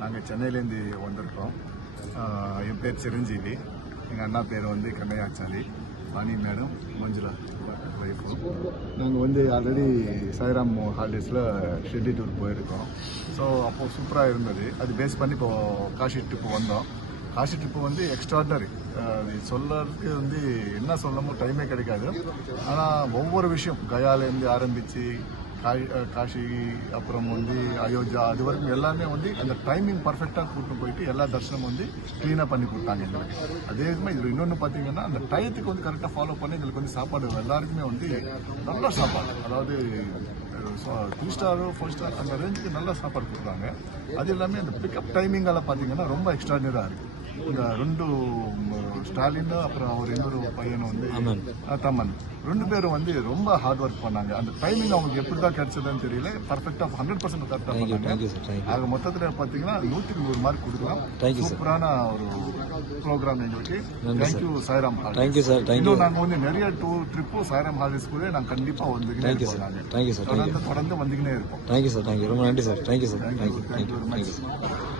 நாங்கள் சென்னையிலேருந்து வந்திருக்கோம். என் பேர் சிரஞ்சீவி, எங்கள் அண்ணா பேர் வந்து கண்ணையாச்சாரி, வாணி மேடம், மஞ்சுளா ஒய்ஃபு. நாங்கள் ஆல்ரெடி சாய்ராம் ஹாலிடேஸில் ஷெட்டி டூர் போயிருக்கோம். ஸோ அப்போது சூப்பராக இருந்தது. அது பேஸ் பண்ணி இப்போது காஷி ட்ரிப்பு வந்தோம். Kashi trip extraordinary. சொல்லறதுக்கு என்ன சொல்லமோ டைமே கிடைக்காது. ஆனால் ஒவ்வொரு விஷயம் கயாலேருந்து ஆரம்பித்து காஷி அப்புறம் அயோத்தியா அது வரைக்கும் எல்லாமே அந்த டைமிங் பர்ஃபெக்டாக கூட்டு போயிட்டு எல்லா தர்ஷனம் க்ளீனாக பண்ணி கொடுத்தாங்க எங்களுக்கு. அதே மாதிரி இதில் இன்னொன்று பார்த்தீங்கன்னா அந்த டயத்துக்கு கரெக்டாக ஃபாலோ பண்ணி எங்களுக்கு சாப்பாடு எல்லாருக்குமே நல்ல சாப்பாடு, அதாவது 3 ஸ்டாரோ 4 ஸ்டார் அந்த ரேஞ்சுக்கு நல்ல சாப்பாடு கொடுக்குறாங்க. அது எல்லாமே அந்த பிக்கப் டைமிங்கால் பார்த்தீங்கன்னா ரொம்ப எக்ஸ்ட்ராடினரியாக இருக்குது. இந்த 2 ஸ்டாலின் அப்புறம் அவர் இன்னொரு பையன் தமன் 2 பேரும் ரொம்ப ஹார்ட் ஒர்க் பண்ணாங்க. அந்த டைமிங் அவங்களுக்கு எப்படி தான் கிடைச்சதுன்னு தெரியல. பர்ஃபெக்டாக 100% கரெக்டாக பண்ணாங்க. ஆக மொத்தத்தில் பார்த்தீங்கன்னா 100க்கு 100 மார்க் கொடுக்கலாம். சூப்பரான ஒரு ப்ரோக்ராம் எங்களுக்கு. Thank you Sairam holidays. இன்னும் நாங்கள் நிறைய ட்ரிப்பு சாய்ராம் ஹாலிடேஸ் கூட நாங்கள் கண்டிப்பாக வந்துக்கிட்டே இருப்போம். தொடர்ந்து வந்துக்கிட்டே இருப்போம். Thank you sir. ரொம்ப நன்றி சார். Thank you sir.